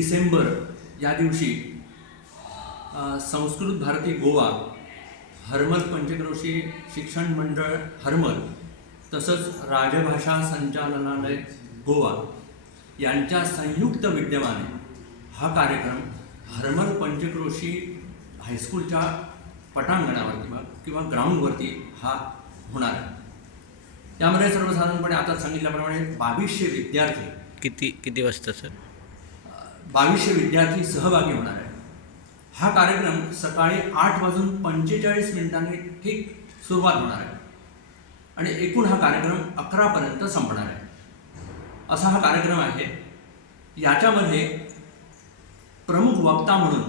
डिसेंबर या दिवशी संस्कृत भारती गोवा, हर्मल पंचक्रोशी शिक्षण मंडळ हर्मल तसंच राजभाषा संचालनालय गोवा यांच्या संयुक्त विद्यमाने हा कार्यक्रम हर्मल पंचक्रोशी हायस्कूलच्या पटांगणावर किंवा ग्राउंडवरती हा होणार आहे. त्यामध्ये सर्वसाधारणपणे आता सांगितल्याप्रमाणे 2200 विद्यार्थी किती वाजता सर? 2200 विद्यार्थी सहभागी होणार आहे. हा कार्यक्रम सकाळी 8:45 ठीक सुरुवात होणार आहे आणि एकूण हा कार्यक्रम 11 पर्यंत संपणार आहे. असा हा कार्यक्रम आहे. याच्यामध्ये प्रमुख वक्ता म्हणून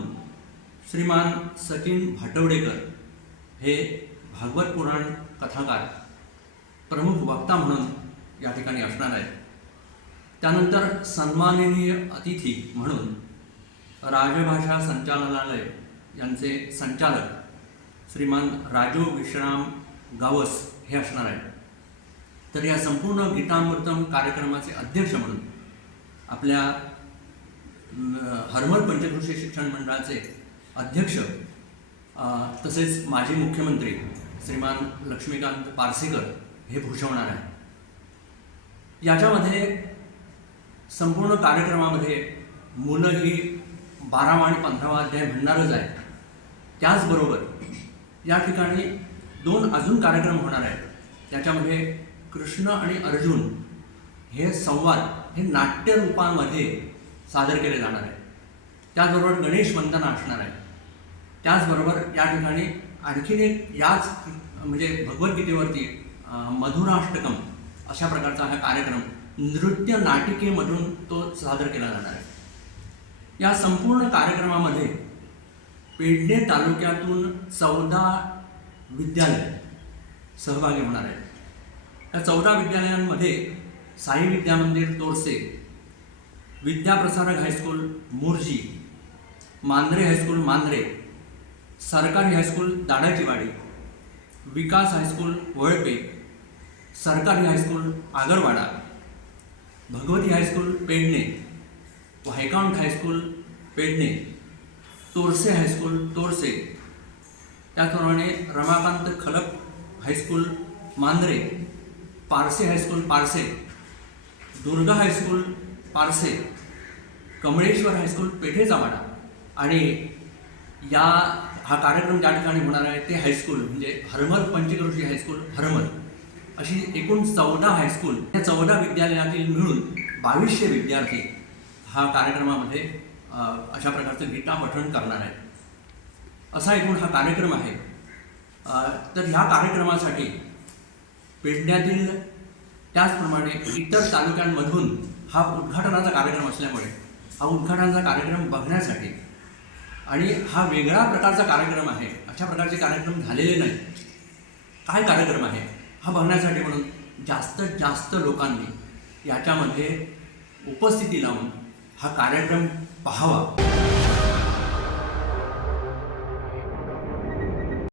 श्रीमान सचिन भाटवडेकर हे भागवत पुराण कथाकार प्रमुख वक्ता म्हणून या ठिकाणी असणार आहेत. त्यानंतर सन्माननीय अतिथी म्हणून राजभाषा संचालनालय यांचे संचालक श्रीमान राजू विश्राम गावस हे असणार आहेत. तर या संपूर्ण गीतामृतम कार्यक्रमाचे अध्यक्ष म्हणून आपल्या हर्मल पंचक्रोशी शिक्षण मंडळाचे अध्यक्ष तसेच माजी मुख्यमंत्री श्रीमान लक्ष्मीकांत पारसेकर हे भूषवणार आहे. याच्यामध्ये संपूर्ण कार्यक्रमामध्ये मुलं ही 12वा आणि 15वा अध्याय म्हणणारच आहे. त्याचबरोबर या ठिकाणी 2 अजून कार्यक्रम होणार आहेत. त्याच्यामध्ये कृष्ण आणि अर्जुन हे संवाद हे नाट्य रूपामध्ये सादर केले जाणार आहे. त्याचबरोबर गणेश वंदना असणार आहे. त्याचबरोबर या ठिकाणी आणखीन एक याच म्हणजे भगवद्गीतेवरती मधुराष्टकम अशा प्रकारचा हा कार्यक्रम नृत्य नाटिकेमधून तो सादर केला जाणार आहे. या संपूर्ण कार्यक्रमामध्ये पेडणे तालुक्यातून 14 विद्यालय सहभागी होणार आहेत. या 14 विद्यालयांमध्ये साई विद्या मंदिर तोरसे, विद्याप्रसारक हायस्कूल मोर्जी, मांद्रे हायस्कूल मांद्रे, सरकारी हायस्कूल दाडाचीवाडी, विकास हायस्कूल वळपे, सरकारी high school Agarwada, Bhagwati high school Pedne, viscount high school Pedne, Torse high school Torse, त्याचप्रमाणे Ramakant Khalap high school Mandre, Parse high school Parse, Durga high school Parse, Kamleshwar high school Pethechawada आणि हा कार्यक्रम ज्या ठिकाणी होणार आहे ते हायस्कूल म्हणजे हर्मल पंचक्रोशी हायस्कूल हर्मल अशी एकूण 14 हायस्कूल या 14 विद्यालयातील मिळून 2200 विद्यार्थी हा कार्यक्रमामध्ये अशा प्रकारचं गीता पठण करणार आहेत. असा एकूण हा कार्यक्रम आहे. तर ह्या कार्यक्रमासाठी पेडण्यातील त्याचप्रमाणे इतर तालुक्यांमधून हा उद्घाटनाचा कार्यक्रम असल्यामुळे हा उद्घाटनाचा कार्यक्रम बघण्यासाठी आणि हा वेगळा प्रकारचा कार्यक्रम आहे. अशा प्रकारचे कार्यक्रम झालेले नाही. काय कार्यक्रम आहे हा बघण्यासाठी म्हणून जास्तीत जास्त लोकांनी याच्यामध्ये उपस्थिती लावून हा कार्यक्रम पाहावा.